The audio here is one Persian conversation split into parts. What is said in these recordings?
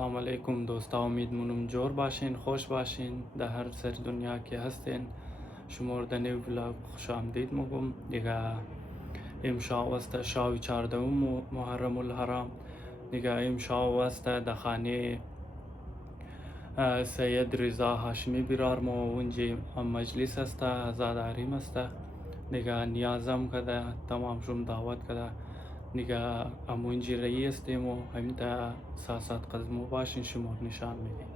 السلام علیکم دوستا، امید منم جور باشین، خوش باشین. در هر سر دنیا که هستین شمار در نیو بلاگ خوش آمدید مگم دیگه. امشب واسه شاوی 14 محرم الحرام دیگه. امشب واسه در خانه سید رضا هاشمی بیرار ما اونجی مجلس است، عزاداری است دیگه. نیازم کده تمام شم دعوت کده دیگه. امونجی رئیستیم و همین تا ساسات قدمو باشین شمار نشان میدیم.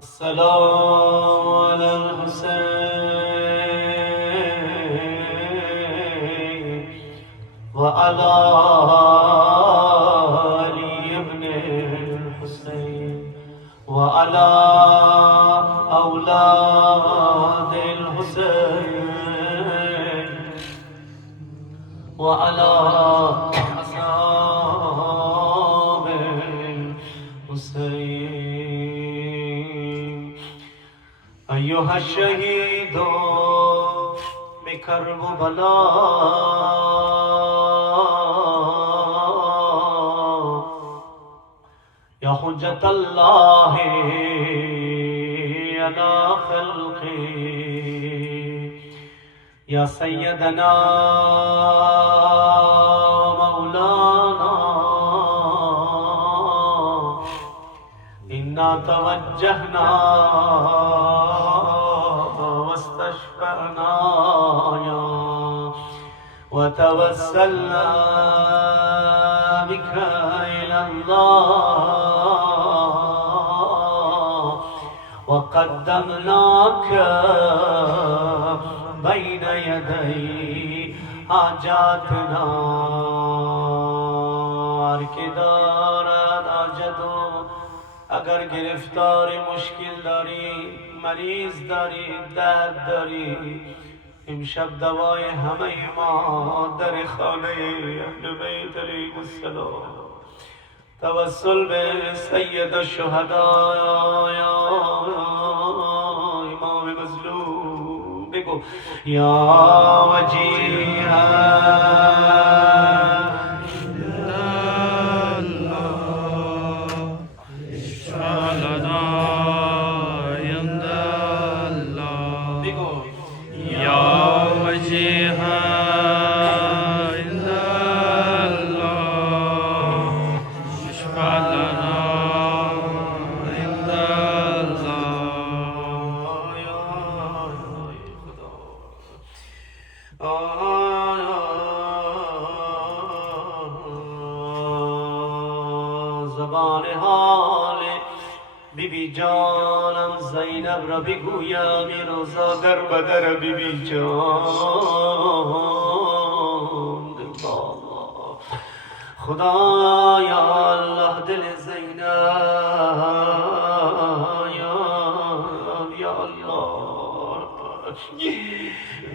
السلام علی الحسین و علی علی ابن الحسین و علی اولاد الحسین و علی اصحاب الحسین. ایها الشهید بکرب و بلا یا حجت الله علی خلقه یا سیدنا مولانا انا توجهنا واستشفعنا وتوسلنا بك إلى الله وقدمناك بين يدي حاجاتنا. هر که دارد حاجت و اگر گرفتار مشکل داری، مریض داری، درد داری، امشب دوای همه ما در خانه اهل بیت علیهم السلام. توسل به سید الشهدا یا امام مظلوم بگو یا وجیها زبان حال بی بی جانم زینب را بگویم این روزا در بدر بی بی جان. خدایا الله دل زینب یا الله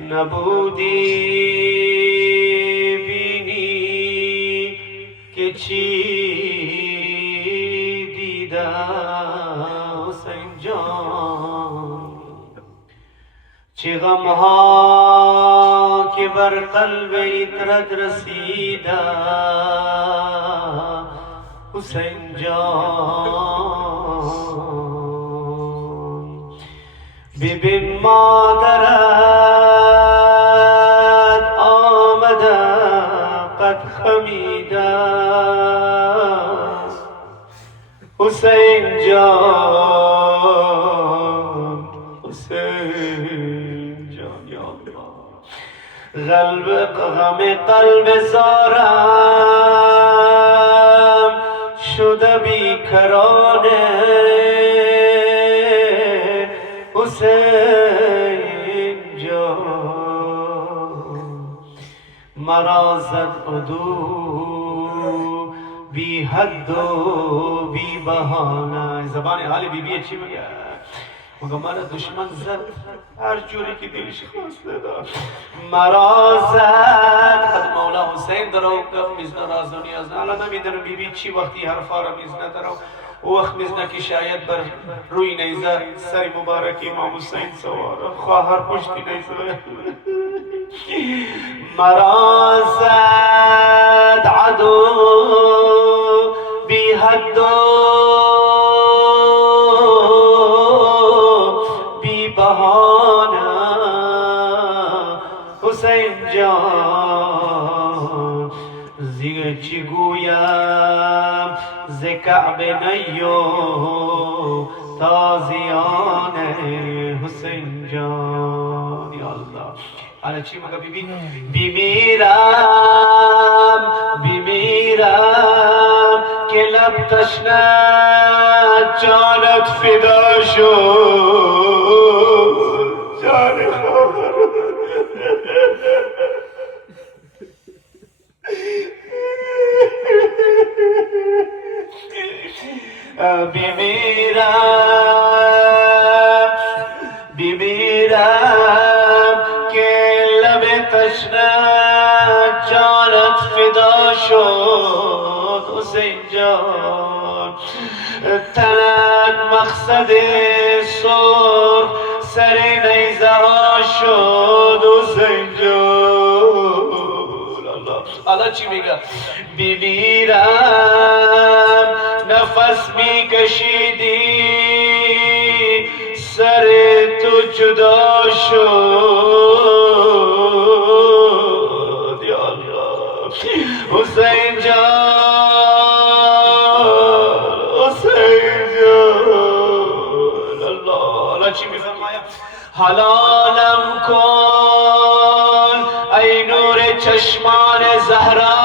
نبودی بینی که چی حسین جان، چه غم ها که بر قلب اطرت رسیده حسین جان. ببین مادرت آمده قد خمیده حسین جان، حسین جان یا الله. غم قلب زارم شده بیکرانه حسین جان. مرا زد عدو بی حد و بی بهانه. زبان حال بی بی چی میگه؟ مگه من دشمن زد هر جوری که دلش خواست داد مرا زد. خد مولا حسین درو گفت میزنه راز و نیاز نه. الان نمیدونم بی بی چی وقتی حرفا را میزنه درو او وقت میزنه که شاید بر روی نیزه سر مبارک امام حسین سوار خواهر پشتی نیزه مرا زد عدو بی حد جان زیر چی گویم ز کعبه نیو تازیان حسین جان یا الله. حالا چی مگه بیمیرم که لب تشنه جانت فدا شد جان خور بیمیرم که لب تشنه جانت فدا شد حسین جان. تنت مقصد سرخ سر نیزه ها شد حسین جان. الله چی میگه؟ بیمیرم نفس میکشیدی سر تو جدا شد یا الله. حسین جان حسین جان. الله چی میفرماید؟ حلالم کن ای نور چشمان زهرا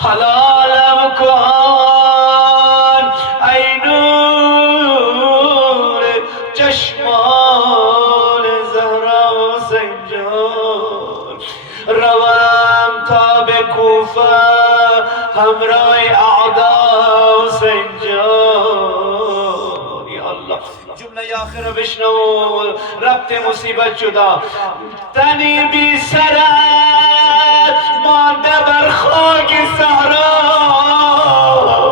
حلالم کن ای نور چشمان زهرا حسین جان. روم تا به کوفه همراه اعدا حسین جان یا الله. جمله آخر رو بشنو ربط مصیبت شده. تنی بی سرت مانده بر خاک صحرا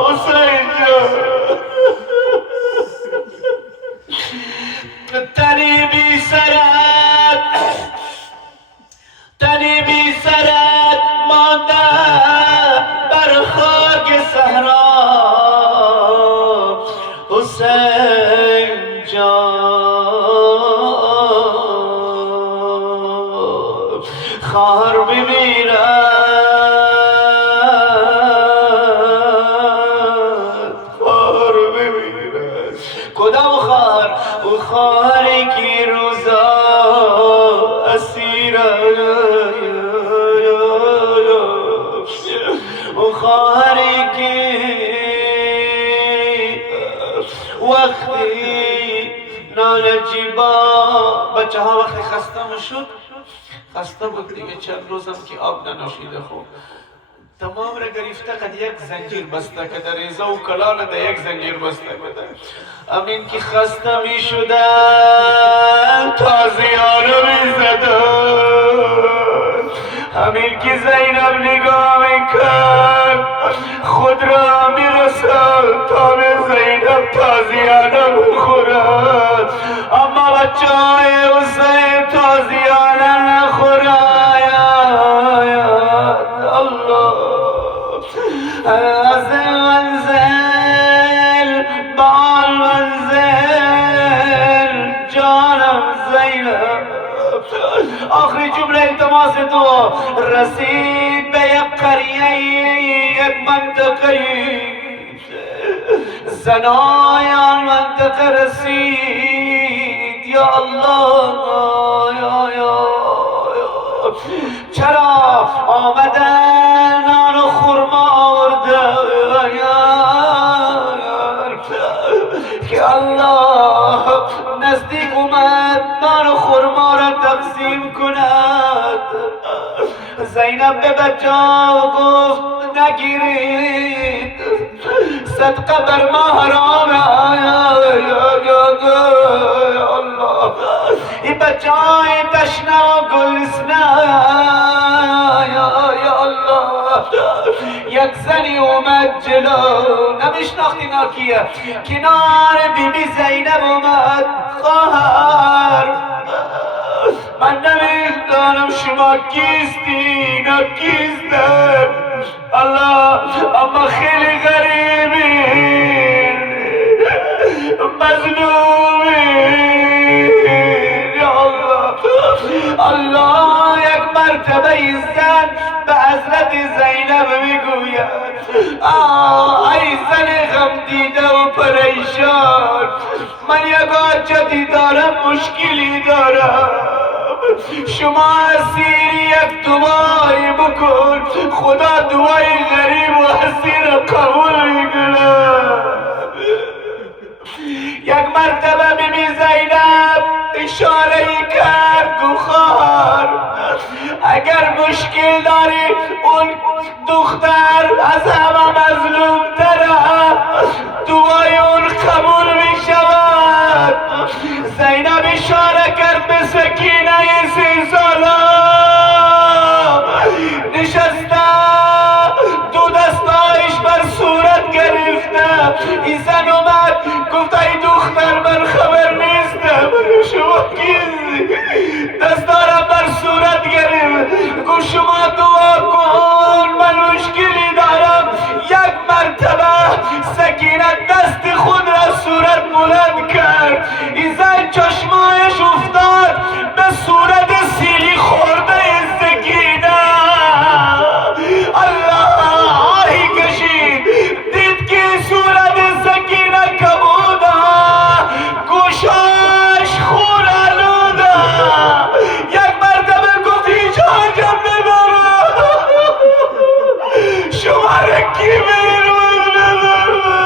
حسین جان. تنی بی سرت مانده بر خاک صحرا حسین جان. خواهر بمیرد کدام خواهر؟ او خواهری که روزا اسیر او خواهری که وقتی نانجیبا بچه ها وقتی خسته میشد خسته بود دیگه چند روزم که آب ننوشیده خوب تمام را گرفته قد یک زنجیر بسته که در ریزه و کلان در یک زنجیر بسته کده. امین که خسته می شدن تازیانو می زدن. همین که زینب نگاه میکن خود را می رسد تا به زینب تازیانو بخورد. اما بچه های حسین تازیانو نخورد. از منزل بال منزل جانم زینب. آخری جمله التماس تو رسید به یک قریه یک منطقه زنای آن منطقه رسید یا الله یا چرا آمدن نان و خورما که الله نزدیک اومد نان و خورما را تقسیم کند. زینب به بچه گفت نگیرید صدقه بر ما حرامه. الله این بچه های تشنه و گلسنه یا الله. یک زنی اومد جلو نمیشناختی ناکیه کنار بیبی زینب اومد. خواهر من نمیدانم شما کیستی نه کیستم الله اما خیلی غریبین مظلومین یا الله. حضرت زینب میگوید ای زن غم دیده و پریشان، من یک حاجتی دارم، مشکلی دارم، شما اسیری یک دعایی بکن، خدا دعای غریب و اسیر قبول میکنه. یک مرتبه بیبی زینب اشاره کرد، گو خواهر اگر مشکل داری اون دختر از همه مظلوم تره، دعای اون قبول می شود. زینب اشاره کرد به سکینه 30 ساله نشسته، دو دستایش بر صورت گرفته. این زن اومد گفت ای دختر من خبر نیستم، شما کیستی؟ دستارم بر صورت گرفت، گفت شما دعا کن من مشکلی دارم. یک مرتبه سکینه دست خود را صورت بلند کرد، این زن چشمایش افتاد به صورت سیلی خورده سکینه. الله آهی کشید، دید که صورت سکینه کبوده، گوشاش خون آلوده. یک مرتبه گفت هیچ حاجت نداره، شما را کی بیرون نداره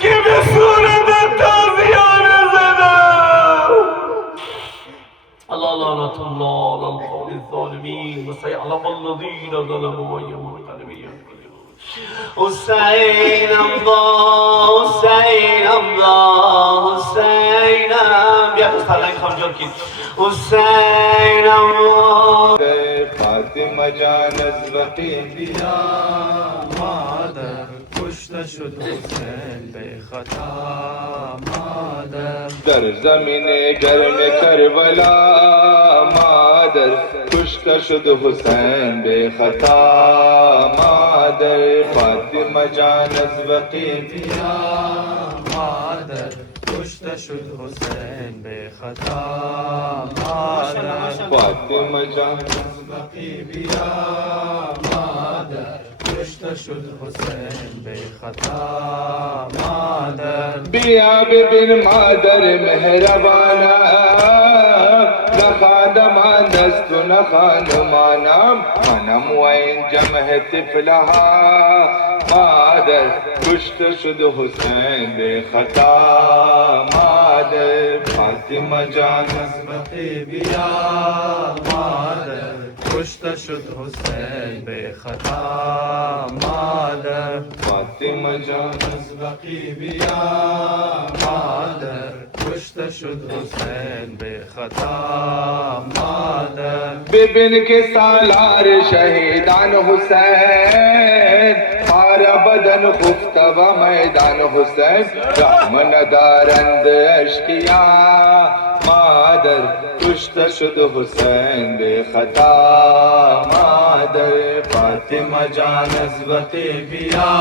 که به صورت تازیانه زده. الله لعنت الله على القوم الظالمين وسيعلم الذين ظلموا أي منقلب ينقلبون. حسین الله حسین الله حسین، بیا تو سرلنگ خواهم جان کن. حسین الله فاطمه جان از وقی بیا مادر کشته شد حسین به خطا مادر. در زمین گرم کربلا مادر کشته شد حسین به خطا مادر. فاطمه جان از وقی بیا مادر کشته شد حسین به خطا مادر. فاطمه جان از وقی بیا مادر کشته شد حسین به خطا مادر. بیا ببین مادر مهربانم، نه خادمان است و نه خانمانم، منم و این جمع طفلها مادر کشته شد حسین به خطا مادر. فاطمه جان از وقتی بیا مادر کشته شد حسین به خطا مادر. فاطمه جان از وقتی بیا مادر کشته شد حسین به خطا مادر. ببین که سالار شهیدان حسین، پار بدن خفته و میدان حسین، رحم ندارند اشقیا مادر کشته شد حسین به خطا مادر. فاطمه جان از وقتی بیا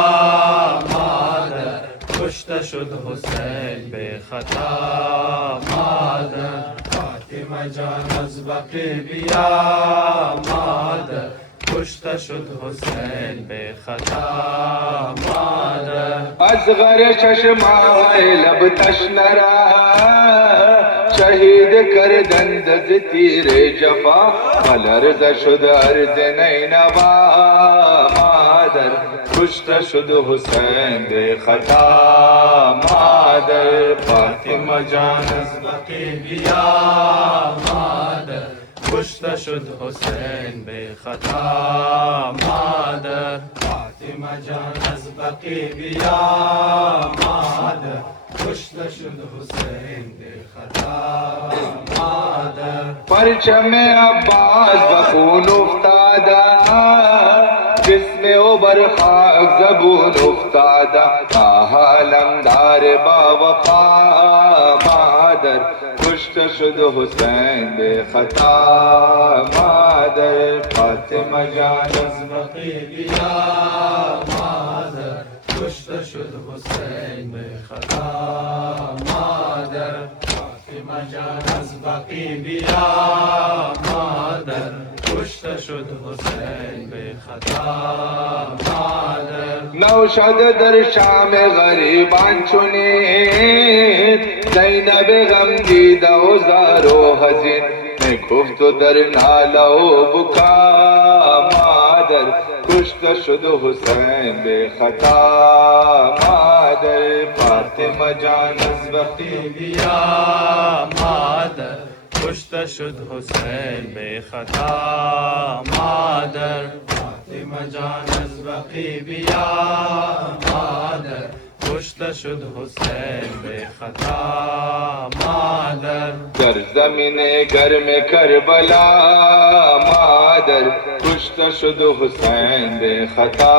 مادر کشته شد حسین به خطا مادر. فاطمه جان از وقتی بیا مادر کشته شد حسین به خطا مادر. از غر چشمای لب تشنرا شهید کردند از تیر جفا، ملرز شد ارض نینوا مادر کشته شد حسین به خطا مادر. فاطمه جان از وقتی بیا مادر کشته شد حسین به خطا مادر. فاطمه جان از وقتی بیا مادر کشته شد حسین به خطا مادر. پرچم عباس بخون افتاده، جسم او بر خاک زبون افتاده، عالمدار با وفا مادر کشته شد حسین به خطا مادر. فاطمه جان از وقتی بیا مادر کشته شد حسین به خطا مادر. فاطمه جان از وقتی بیا مادر کشته شد حسین به خطا مادر. نوشد در شام غریبان چونید، زینب غم دیده و زار و حزین، گفت و در ناله و بکا مادر، کشته شد حسین به خطا مادر. فاطمه جان از وقتی بیا مادر، کشته شد حسین به خطا مادر. فاطمه جان از وقی بیا مادر، کشته شد حسین به خطا مادر. در زمین گرم کربلا مادر، کشته شد حسین به خطا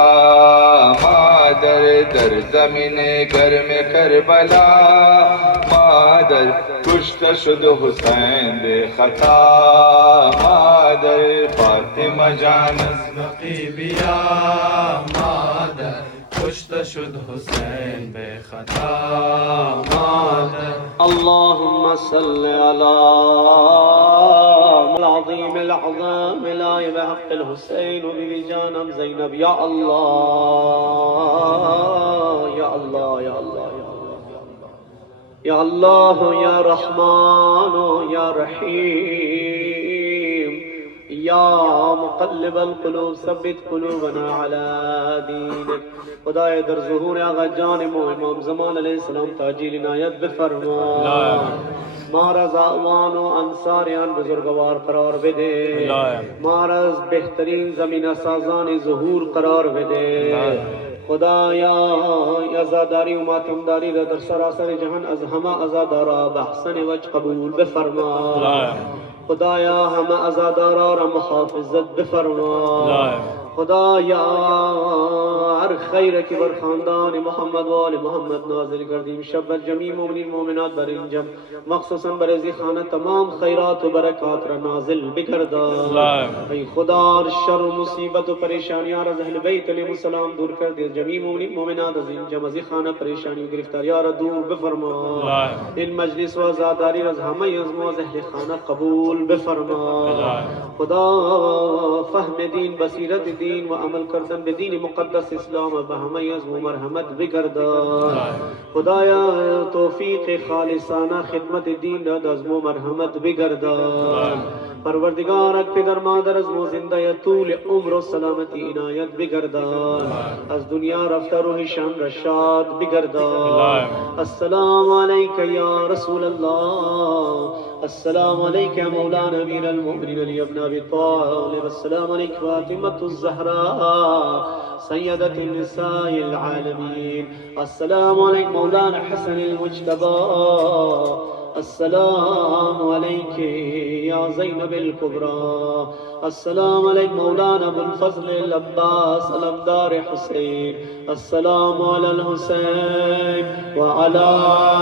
مادر. در زمین گرم کربلا مادر، کشته شد حسین به خطا مادر. فاطمه جان از وقی بیا مادر، کشته شد حسین به خطا مادر. اللهم صل على العظيم الأعظم الإله بحق الحسين وبيبي جانم زينب. يا الله يا الله يا الله يا الله يا رحمن يا رحيم يا مقلب القلوب ثبت قلوبنا على دينك. خدای در ظهور آقا جان امام زمان علیہ السلام تاجیل عنایت بفرما. ما را اعوان و انصار آن بزرگوار قرار بده. ما را از بهترین زمین سازان ظهور قرار بده. خدایا عزاداری و ماتمداری را در سراسر جهان از همه عزادارا به احسن وجه قبول بفرما. خدایا همه عزادارا را محافظت بفرما. خدایا هر خیر که بر خاندان محمد و آل محمد نازل کردیم شب بر جمیع مومنین مومنات بر این جمع مخصوصا بر ازی خانه تمام خیرات و برکات را نازل بگردان. ای خدا شر و مصیبت و پریشانی را از اهل بیت علیهم السلام دور کر دے. جمیع مومنین مومنات از این جمع ازی خانه پریشانی و گرفتاری را دور بفرما. این مجلس و عزاداری را از همه از ما از اهل خانه قبول بفرما. خدا فهم دین بصیرت دین و عمل کردن به دین مقدس اسلام به همه از مرحمت بگردان. خدایا توفیق خالصانه خدمت دین را از مو مرحمت بگردان. پروردگارک پدر مادر از مو زنده طول عمر و سلامتی عنایت بگردان. از دنیا رفته روحشان رشاد بگردان. السلام علیک یا رسول الله. السلام علیک مولانا امیر المؤمنین علی ابن ابی طالب. السلام علیک فاطمة الزهراء سیدة النساء العالمین. السلام علیک مولانا حسن المجتبى. السلام علیک یا زینب الكبرى. السلام علیک مولانا ابو الفضل العباس علمدار حسین. السلام علی الحسین وعلى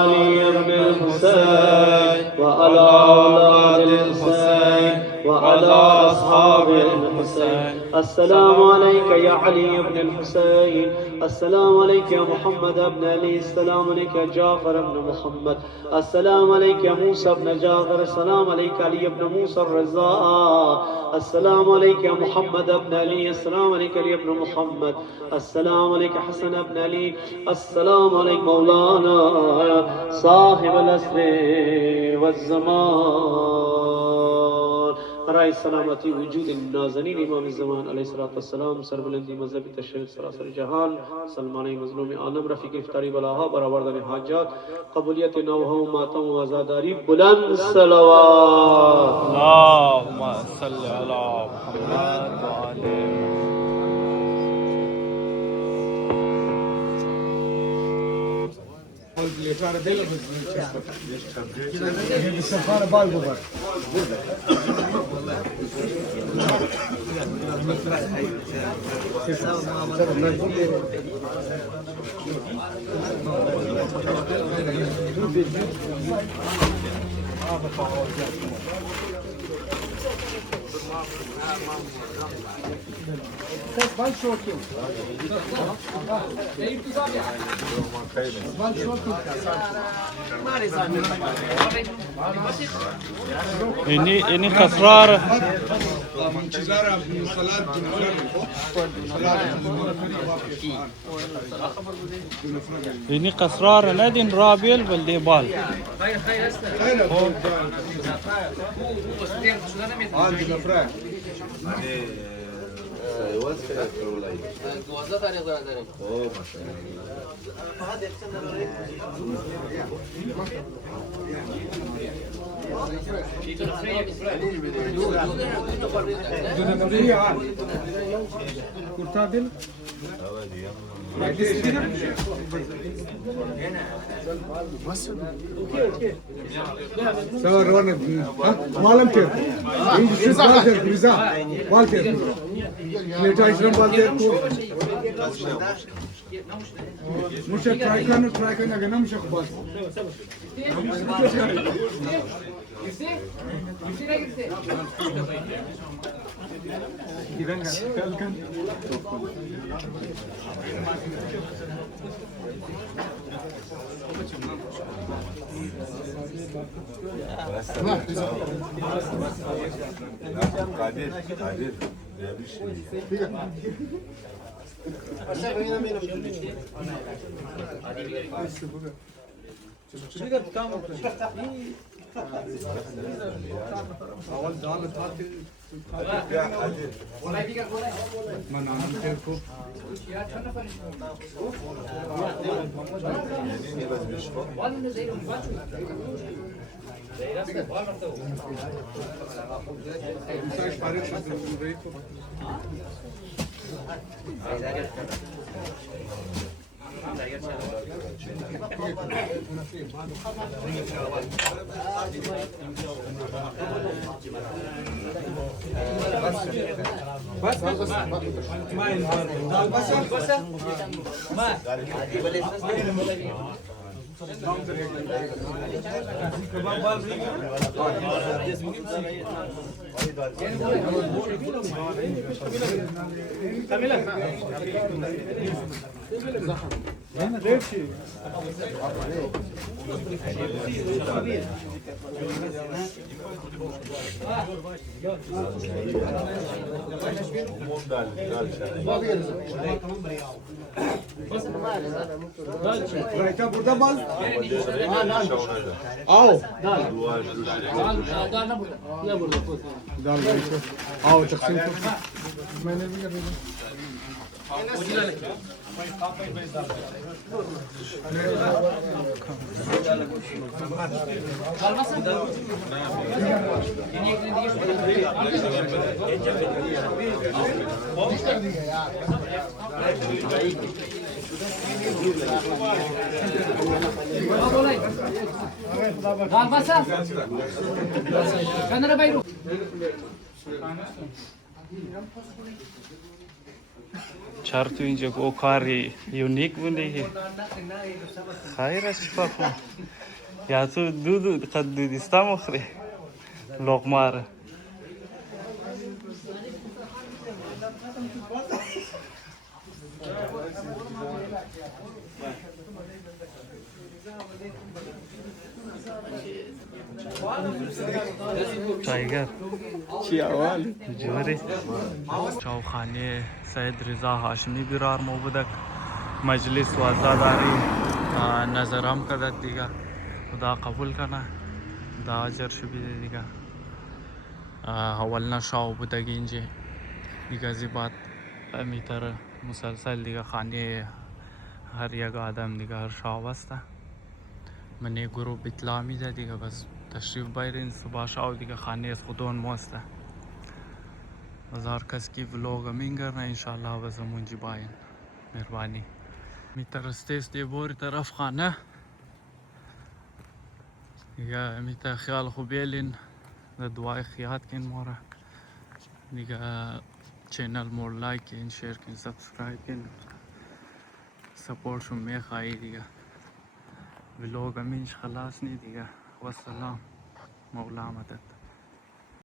علی ابن الحسین وعلى اولاد الحسین وعلى اصحاب الحسین. السلام علیک یا علی ابن الحسین. السلام علیک یا محمد ابن علی. السلام علیک یا جعفر ابن محمد. السلام علیک یا موسی ابن جعفر. السلام علیک علی ابن موسی الرضا. السلام علیک یا محمد ابن علی. السلام علیک علی ابن محمد. السلام علیک حسن ابن علی. السلام علیک مولانا صاحب العصر والزمان. برای سلامتی وجود نازنین امام زمان علیه السلام سربلندی مذهبی تشریف سراسر جهان سلمانه مظلوم عالم رفیق گرفتاری بلاها برآوردن حاجات قبولیت نوها و ماتم و عزاداری بلند صلوات. اللهم صل علی محمد و آل ini kasrar ini kasrar nadin rabil balde bal Malum ter. İngiliz balter, Riza. Balter. Leçayşın balter ko. Muşa traykan agana muşa kubas. Kadir. Rayta burada bal. Ao. Dal rayta. Ao taksim ko. मैंने भी कर दिया Çarptı ince o kari unik bu ne ki? Hayır açık ya tu dudu kad dudu İstanbul khre lokmar tiger जोरी चौखाने सैयद रिजा हाशमी बिरार मोबदक मजलिस व आज़ादारी नजरम कदत दिगा खुदा कबूल करना दा अजर शुभी दे दिगा हवलना शाह बुदगिंजे दिगा जिबात अमीतर मुसलसल दिगा खाने हर यग आदम दिगा हर शाह वस्ता मने ग्रुप इतलामी जा दिगा बस तशरीफ बायरिन सुबह शाह दिगा खाने इस खुदोन मोस्ता हजार कस की व्लॉग अमीन करना इंशाल्लाह बस मुंजी बायन मेहरबानी मीटर स्टेस दे बोर तरफ खाना या मीटर ख्याल खुबेलिन दुआई खियात किन मोरा निगा चैनल मोर लाइक किन शेयर किन सब्सक्राइब किन सपोर्ट शुम में खाई दिगा व्लॉग अमीन खलास नहीं दिगा वस्सलाम मौला मदद